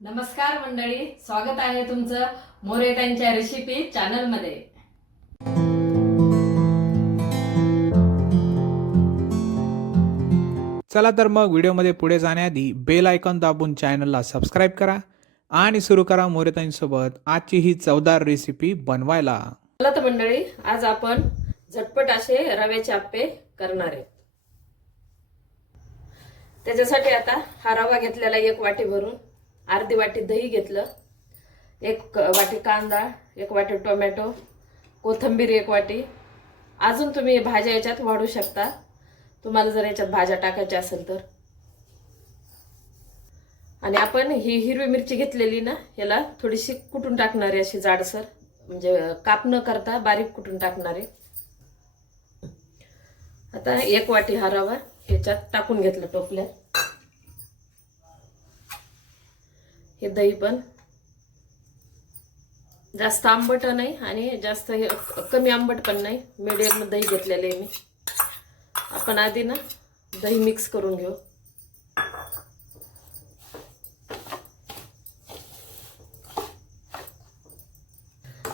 नमस्कार मंडळी स्वागत आहे तुमचं मोरे त्यांच्या रेसिपी चॅनलमध्ये चला तर मग व्हिडिओमध्ये पुढे जाण्याआधी बेल आयकॉन दाबून चॅनलला सबस्क्राईब करा आणि सुरू करा मोरेताईंसोबत आजची ही चवदार रेसिपी बनवायला. चला तर मंडळी आज आपण झटपट असे रव्याचे आप्पे करणार आहे. त्याच्यासाठी आता हा रवा घेतलेला एक वाटी भरून अर्धी वाटी दही घेतलं एक वाटी कांदा एक वाटी टोमॅटो कोथिंबीर एक वाटी. अजून तुम्ही भाज्या याच्यात वाढू शकता. तुम्हाला जर याच्यात भाज्या टाकायच्या असेल तर. आणि आपण ही हिरवी मिरची घेतलेली ना याला थोडीशी कुटून टाकणार आहे अशी जाडसर म्हणजे काप न करता बारीक कुटून टाकणार. आहे आता एक वाटी हा रवा ह्याच्यात टाकून घेतलं टोपल्यात हे दही पण. जास्त आंबट नाही आणि जास्त हे कमी आंबट पण नाही. मिडियम दही घेतलेले आहे मी. आपण आधी ना दही मिक्स करून घेऊ.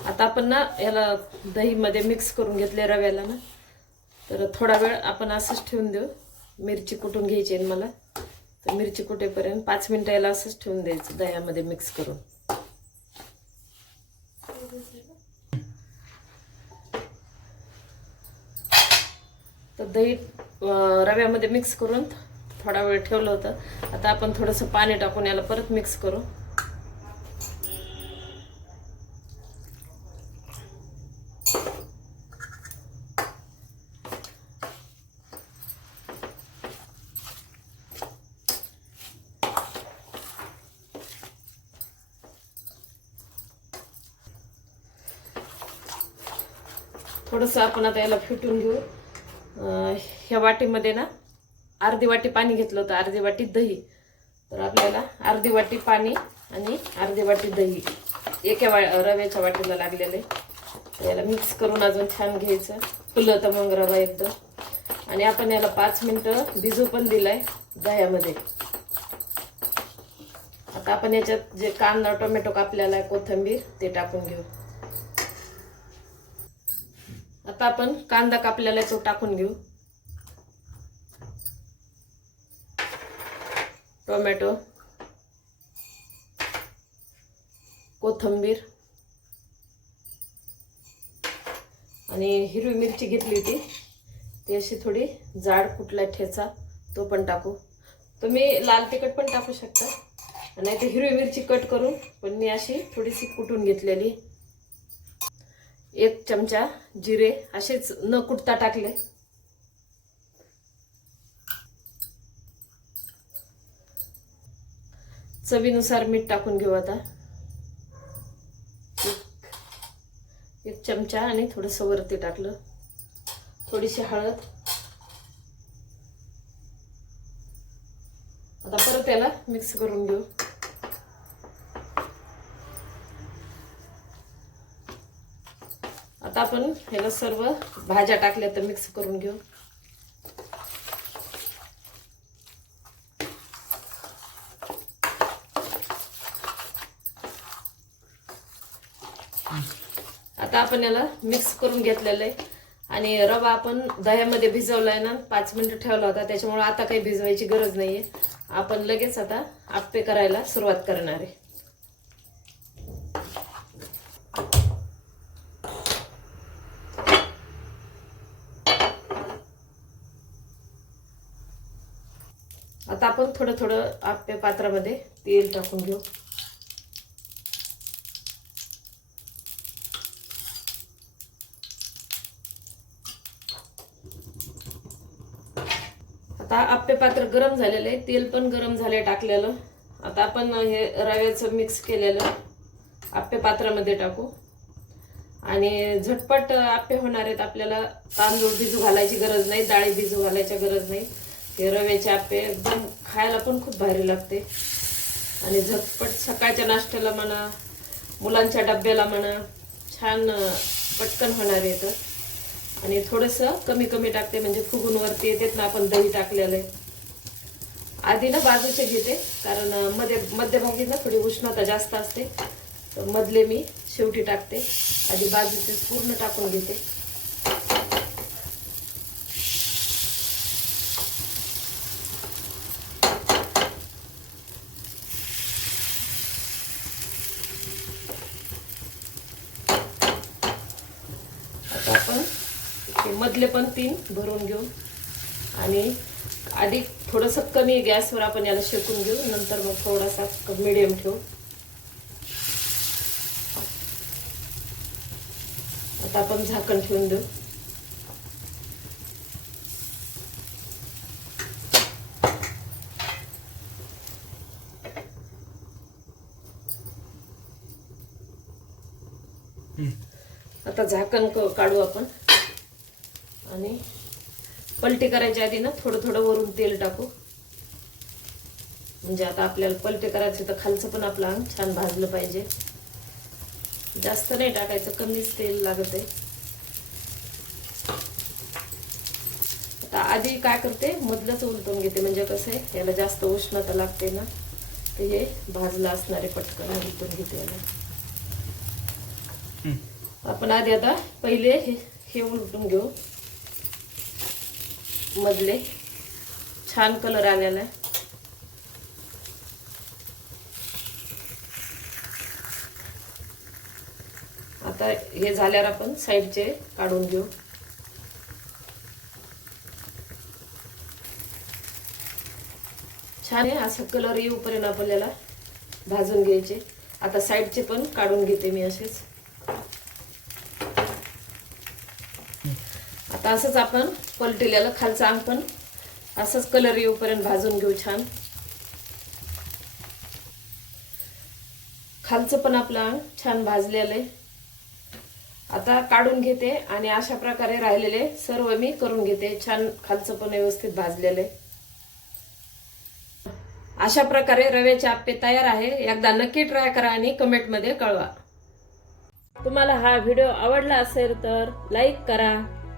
आता आपण ना याला दहीमध्ये मिक्स करून घेतले रव्याला ना. तर थोडा वेळ आपण असंच ठेवून देऊ. मिरची कुटून घ्यायची आहे मला. तर मिरची कुठेपर्यंत पाच मिनटं याला असंच ठेवून द्यायचं दह्यामध्ये मिक्स करून. तर दही रव्यामध्ये मिक्स करून थोडा वेळ ठेवलं होतं. आता आपण थोडंसं पाणी टाकून याला परत मिक्स करू. थोडंसं आपण आता याला फिटून घेऊ. ह्या वाटीमध्ये ना अर्धी वाटी पाणी घेतलं होतं अर्धी वाटी दही. तर आपल्याला अर्धी वाटी पाणी आणि अर्धी वाटी दही एका वा रव्याच्या वाटीला लागलेलं आहे. याला मिक्स करून अजून छान घ्यायचं. फुलं तर मग रवा एकदम. आणि आपण याला पाच मिनटं भिजू पण दिलाय दह्यामध्ये. आता आपण याच्यात जे कांदा टोमॅटो कापलेला आहे कोथिंबीर ते टाकून घेऊ. आता आपण कांदा कापलेला तो टाकून घेऊ. टोमॅटो. कोथिंबीर. आणि हिरवी मिरची घेतली होती. ती अशी थोडी जाड कुठला ठेचा तो पण टाकू. तुम्ही लाल तिखट पण टाकू शकता. नाही तर हिरवी मिरची कट करून पण मी अशी थोडीशी कुटून घेतलेली. एक चमचा जिरे असेच न कुटता टाकले. चवीनुसार मीठ टाकून घेऊ आता. एक- एक चमचा आणि थोडंसं वरती टाकलं. थोडीशी हळद. आता परत याला मिक्स करून घेऊ. आता आपण ह्याला सर्व भाज्या टाकल्या तर मिक्स करून घेऊ. आता आपण याला मिक्स करून घेतलेलं आहे. आणि रवा आपण दह्यामध्ये भिजवलाय ना पाच मिनिट ठेवला होता त्याच्यामुळे आता काही भिजवायची गरज नाहीये. आपण लगेच आता आप्पे करायला सुरुवात करणार आहे. आता आपण थोडं थोडं आपल्या पात्रामध्ये तेल टाकून घेऊ. आता आप्पे पात्र गरम झालेलं आहे. तेल पण गरम झाले टाकलेलं. आता आपण हे रव्याचं मिक्स केलेलं आप्पे पात्रामध्ये टाकू. आणि झटपट आप्पे होणार आहेत. आपल्याला तांदूळ भिजू घालायची गरज नाही डाळी भिजू घालायची गरज नाही. हे रव्याचे आपे एकदम खायला पण खूप भारी लागते. आणि झटपट सकाळच्या नाश्त्याला म्हणा मुलांच्या डब्याला म्हणा छान पटकन होणार येतं आणि थोडंसं कमी कमी टाकते म्हणजे फुगून वरती येतेत ना आपण दही टाकलेलं आहे. आधी ना बाजूचे घेते कारण मध्ये मध्यभागी ना थोडी उष्णता जास्त असते. तर मधले मी शेवटी टाकते. आधी बाजूचे पूर्ण टाकून घेते आता आपण हे मधले पण तीन भरून घेऊ. आणि आधी थोडंसं कमी गॅसवर आपण याला शेकून घेऊ. नंतर मग थोडासा मिडियम ठेवू. आता आपण झाकण ठेवून देऊ. आता झाकण क- काढू आपण. आणि पलटी करायच्या आधी ना थोडं थोडं वरून तेल टाकू. म्हणजे आता आपल्याला पलटी करायचं तर खालचं पण आपलं अंग छान भाजलं पाहिजे. जास्त नाही टाकायचं कमीच तेल लागत आहे आता आधी काय करते मधलंच उलटून घेते म्हणजे कसं आहे याला जास्त उष्णता लागते ना ते हे भाजलं असणारे पटकन उलटून घेते याला. आपण आधी आता पहिले हे हे उलटून घेऊ. मधले. छान कलर आलेला आहे. आता हे झाल्यावर आपण साईडचे काढून घेऊ. छान आहे असं कलर येऊपर्यंत आपल्याला भाजून घ्यायचे. आता साईडचे पण काढून घेते मी असेच. आता असंच आपण पलटिल्याला खालचं अंग पण असंच कलर येऊपर्यंत भाजून घेऊ छान. खालचं पण आपलं अंग छान भाजलेलं आहे. आता काढून घेते आणि अशा प्रकारे राहिलेले सर्व मी करून घेते. छान खालचं पण व्यवस्थित भाजलेले अशा प्रकारे रव्याचे आप्पे तयार आहे. एकदा नक्की ट्राय करा आणि कमेंटमध्ये कळवा. तुम्हाला हा व्हिडिओ आवडला असेल तर लाईक करा.